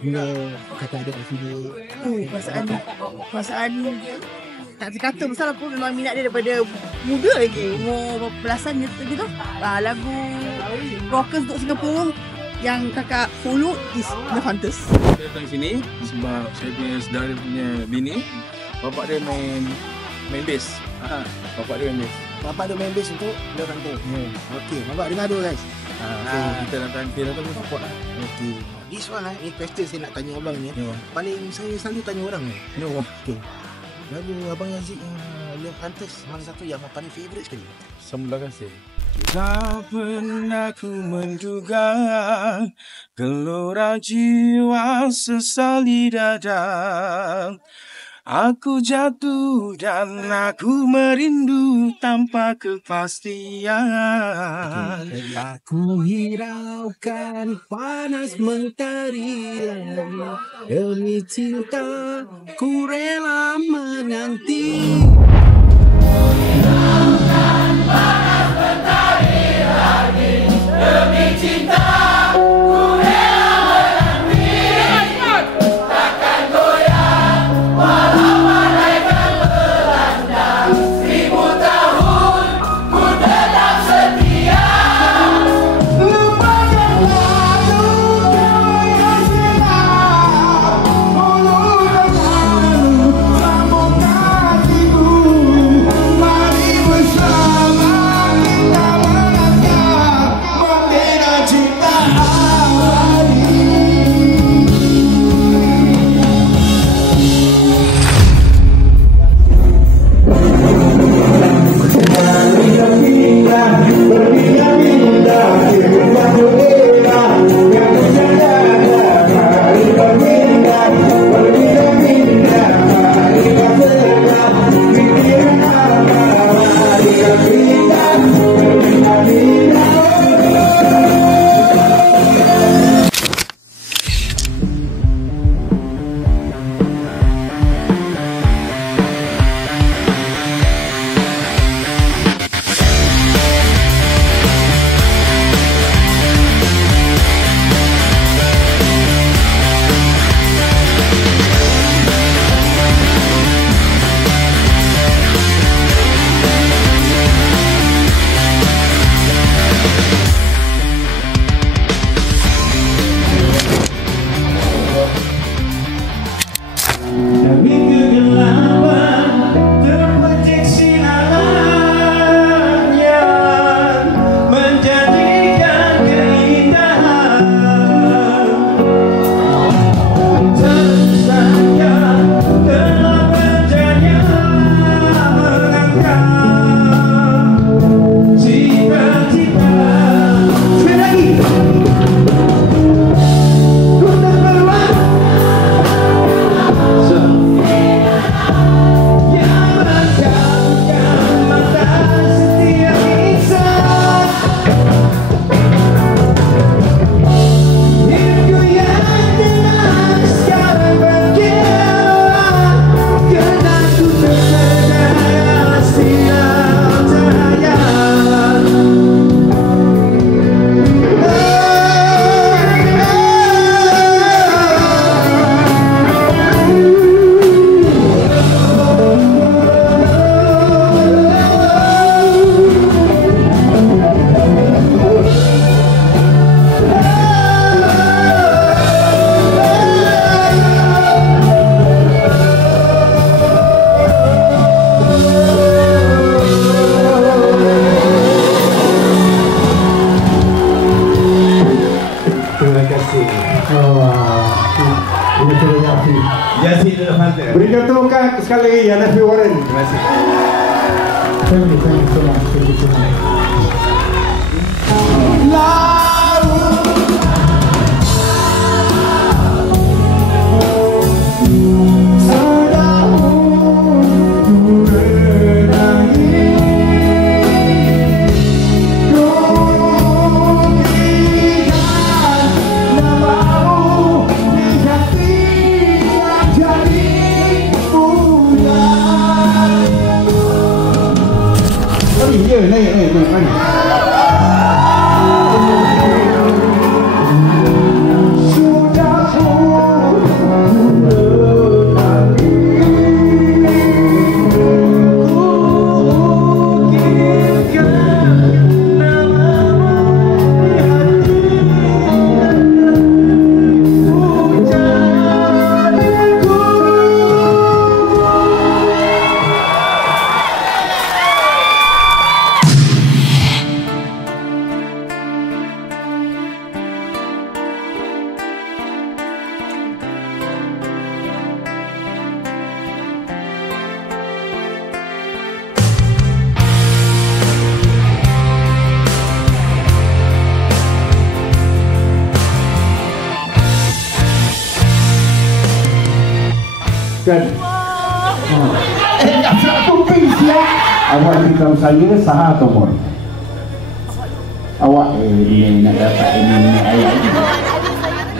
Bila kata ada kat sini, perasaan tak terkata pasal aku memang minat dia daripada muda lagi, umur belasan gitu. Lagu Rockers untuk Singapura yang kakak follow is The Hunters. Saya datang sini sebab saya punya saudara punya bini, bapak dia main bass. Bapak dia main bass. bapak ada main bass untuk The Hunters. Okey, bapak dengar dulu guys. Kita datang pun support lah. Okey. This one ni question saya nak tanya abang ni. Paling saya selalu tanya orang ni. Okey. Lagu abang Aziz yang The Hunters mana satu yang paling favourite sekali? Semula kasih. Tak pernah ku menduga gelora jiwa sesali dada. Aku jatuh dan aku merindu tanpa kepastian. Aku hiraukan panas mentari demi cinta, ku rela menanti. Hiraukan panas mentari lagi demi cinta, ku rela menanti. Takkan goyang walau malaikat melanda 1000 tahun, ku tetap setia. Lupakanlah dunia yang silam, mulut dan sambung hatiku. kasih Luna Panther. Berikan temukan sekali lagi Hanafi Warren. Terima kasih. Thank you so much. Thank you so much. Kan? Tak satu pin siap. Awak beritahu saya sah atau mon? Awak ini nak dapat ini ayat ini.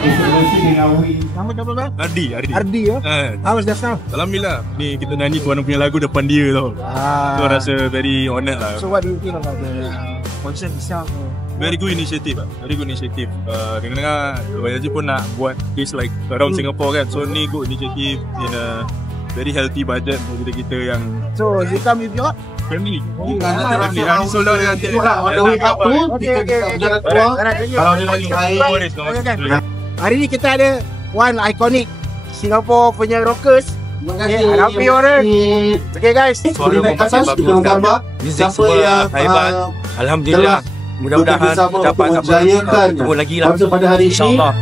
Mesti dengan Win. Nama siapa bang? Ardi Ardi ya. How was that sound? Alhamdulillah. Ni kita nyanyi tuan punya lagu depan dia tau. So rasa very honoured lah. So what do you think about the concert itself? Very good initiative lah. Very good initiative. Dengar-dengar YG pun nak buat this like around Singapore kan. So ni good initiative in a very healthy budget untuk kita yang So you come with your family. Family dah sold out dengan tiket. Kalau dia lagi baik. Hari ni kita ada one iconic Singapore punya rockers. Hanafi Warren. Okay guys. Suara pemain Music semua hebat. Alhamdulillah. Mudah-mudahan dapat bertemu lagi lah. Pada hari ini. InsyaAllah.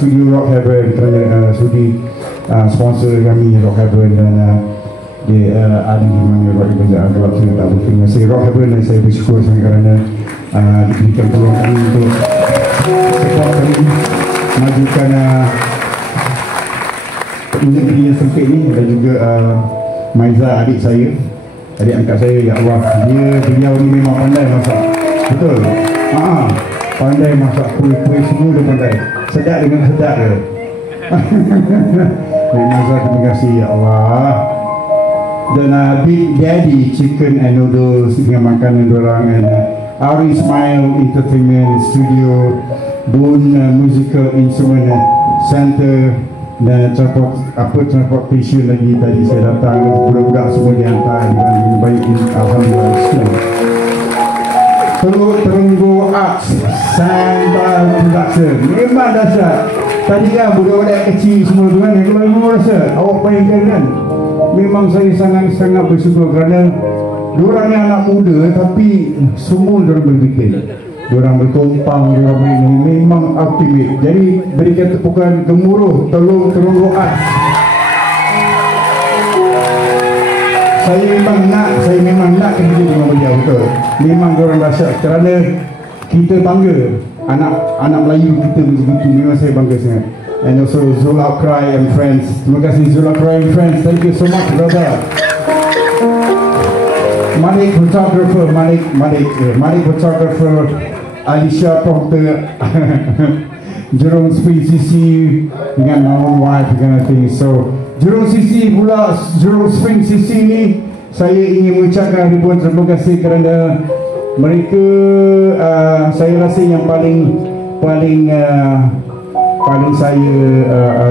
studio Rock Heaven kerana sudi sponsor kami Rock Heaven dan dia ada di mana Rock Heaven kalau saya tak berterima kasih Rock Heaven dan saya bersyukur sangat kerana diberikan peluang kami untuk support kami majukan negeri yang sempit ni dan juga Maiza adik saya, adik angkat saya, ya Allah, beliau ni memang pandai masak, betul. Pandai masak kuih-kuih semua dia pandai, sedap dengan sedap dia. Maiza, terima kasih ya Allah. Dan Big Daddy Chicken and Noodles dengan makanan diorang, and Ari Smile Entertainment Studio, Boon Musical Instrument Center, dan transportation lagi tadi saya datang, budak-budak semua dihantar dengan baik, alhamdulillah. Terunggu Arts Sandal Production memang dahsyat. Tadi kan budak-budak kecil semua tu kan, kalau memang rasa awak bayangkan kan, memang saya sangat-sangat bersyukur kerana diorang ni anak muda tapi semua diorang berfikir, diorang bertumpang, diorang memang ultimate. Jadi berikan tepukan gemuruh Terunggu Arts. Saya memang nak kerja dengan beliau, betul. Memang diorang dahsyat kerana kita bangga anak Melayu kita begitu, memang saya bangga sangat. And also Zula Cry and Friends, terima kasih Zula Cry and Friends, thank you so much brother. Malik photographer, Alicia prompter, Jurong Spring CC dengan my own wife kind of thing. So Jurong CC pula, Jurong Spring CC ni saya ingin mengucapkan ribuan terima kasih kerana mereka saya rasa yang paling saya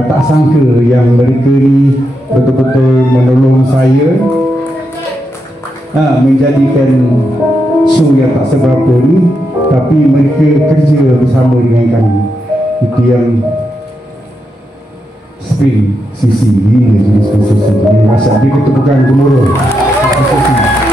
tak sangka yang mereka ni betul-betul menolong saya menjadikan show yang tak seberapa ni, tapi mereka kerja bersama dengan kami. Itu yang Spring CC ini, jadi Spring CC ini masa dia ketubukan gemuruh. Terima kasih.